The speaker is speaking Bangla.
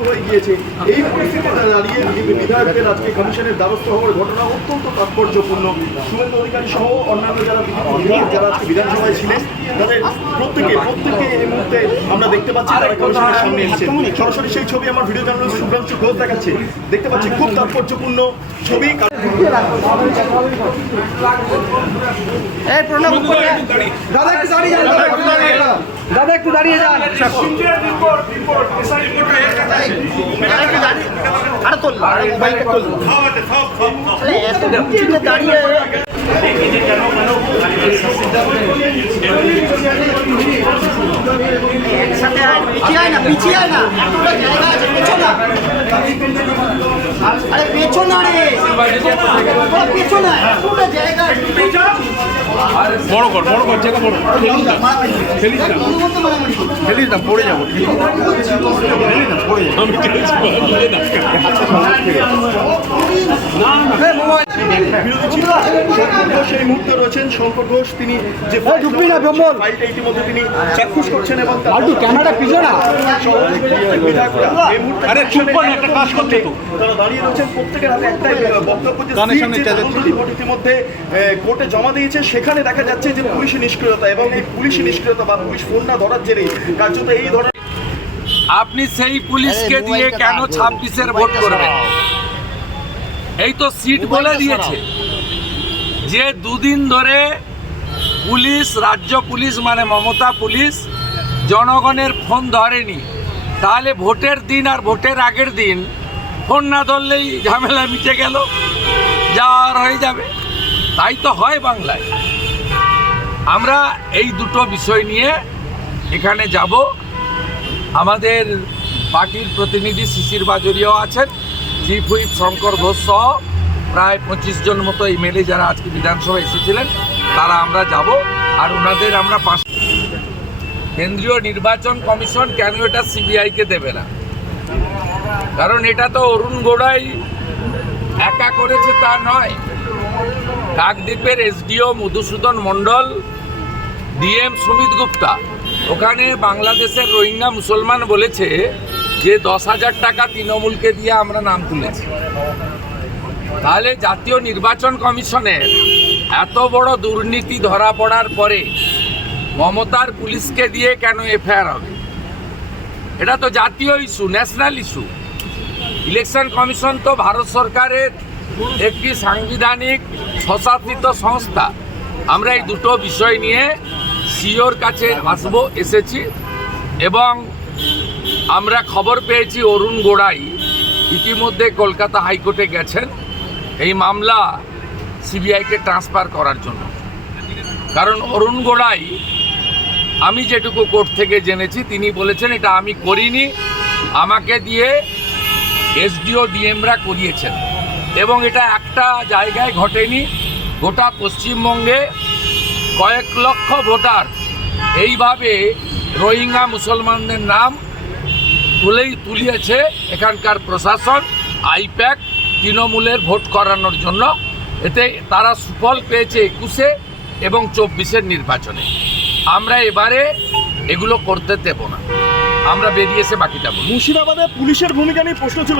শুরু হয়ে গিয়েছে। এই পরিস্থিতিতে দাঁড়িয়ে বিধায়কদের আজকে কমিশনের দ্বারস্থ হওয়ার ঘটনা অত্যন্ত তাৎপর্যপূর্ণ। শুভেন্দু অধিকারী সহ অন্যান্য যারা আজকে বিধানসভায় ছিলেন তাদের প্রত্যেকে এই মুহূর্তে আমরা দেখতে পাচ্ছি তারা কমিশনের সামনে এসেছে। সরাসরি সেই ছবি আমার ভিডিও জার্নালিস্ট শুভ্রাংশু ঘোষ দেখাচ্ছে। দেখতে পাচ্ছি খুব তাৎপর্যপূর্ণ ছবি। দাদা একটু দাঁড়িয়ে যান। বড় কর জায়গা বড় ফেলিস না পড়ে যাবো সেই মুহূর্তে রয়েছেন শঙ্কর ঘোষ। তিনি যে ফাইলটা ইতিমধ্যে তিনি চাক্ষুষ করছেন এবং ক্যামেরা পিছনে আরে চুপ কর একটা কাজ করতে তো তারা দাঁড়িয়ে রয়েছেন। প্রত্যেকের হাতে একটাই বক্তব্য যে রিপোর্ট ইতিমধ্যে কোর্টে জমা দিয়েছে। সেখানে দেখা যাচ্ছে যে পুলিশি নিষ্ক্রিয়তা এবং এই পুলিশি নিষ্ক্রিয়তা বা পুলিশ ফোন না ধরার জেরে কার্যত এই ধরনের। আপনি সেই পুলিশকে দিয়ে কেন 26-এর ভোট করবেন? এই তো সিট বলে দিয়েছে যে দুদিন ধরে পুলিশ, রাজ্য পুলিশ মানে মমতা পুলিশ জনগণের ফোন ধরেনি। তাহলে ভোটের দিন আর ভোটের আগের দিন ফোন না ধরলেই ঝামেলা মিটে গেল, যাওয়ার হয়ে যাবে। তাই তো হয় বাংলায়। আমরা এই দুটো বিষয় নিয়ে এখানে যাব। আমাদের পার্টির প্রতিনিধি শিশির বাজরিয়াও আছেন, চিফ হুইপ শঙ্কর ঘোষ সহ প্রায় 25 জন মতো এমএলএ যারা আজকে বিধানসভায় এসেছিলেন তারা আমরা যাব। আর ওনাদের আমরা কেন্দ্রীয় নির্বাচন কমিশন কেন এটা সিবিআইকে দেবে না? কারণ এটা তো অরুণ গোড়াই একা করেছে তা নয়। কাকদ্বীপের এসডিও মধুসূদন মণ্ডল, ডিএম সুমিত গুপ্তা, ওখানে বাংলাদেশের রোহিঙ্গা মুসলমান বলেছে যে 10,000 টাকা তৃণমূলকে দিয়ে আমরা নাম তুলেছি। তাহলে জাতীয় নির্বাচন কমিশনের এত বড় দুর্নীতি ধরা পড়ার পরে মমতার পুলিশকে দিয়ে কেন এফআইআর হবে? এটা তো জাতীয় issue, national issue. Election commission তো ভারত সরকারের একটি সাংবিধানিক স্বশাসিত সংস্থা। আমরা এই দুটো বিষয় নিয়ে সিওর কাছে এসেছি এবং আমরা খবর পেয়েছি অরুণ গোড়াই ইতিমধ্যে কলকাতা হাইকোর্টে গেছেন এই মামলা সিবিআইকে ট্রান্সফার করার জন্য। কারণ অরুণ গোড়াই, আমি যেটুকু কোর্ট থেকে জেনেছি, তিনি বলেছেন এটা আমি করিনি, আমাকে দিয়ে এসডিও ডিএমরা করিয়েছেন। এবং এটা একটা জায়গায় ঘটেনি, গোটা পশ্চিমবঙ্গে কয়েক লক্ষ ভোটার এইভাবে রোহিঙ্গা মুসলমানদের নাম তুলিয়েছে এখানকার প্রশাসন, আইপ্যাক, তৃণমূলের ভোট করানোর জন্য। এতে তারা সুফল পেয়েছে 21-এ এবং 24-এর নির্বাচনে। আমরা এবারে এগুলো করতে দেব না, আমরা বেরিয়ে এসে বাকিটা বলব। মুর্শিদাবাদে পুলিশের ভূমিকা নিয়ে প্রশ্ন ছিল।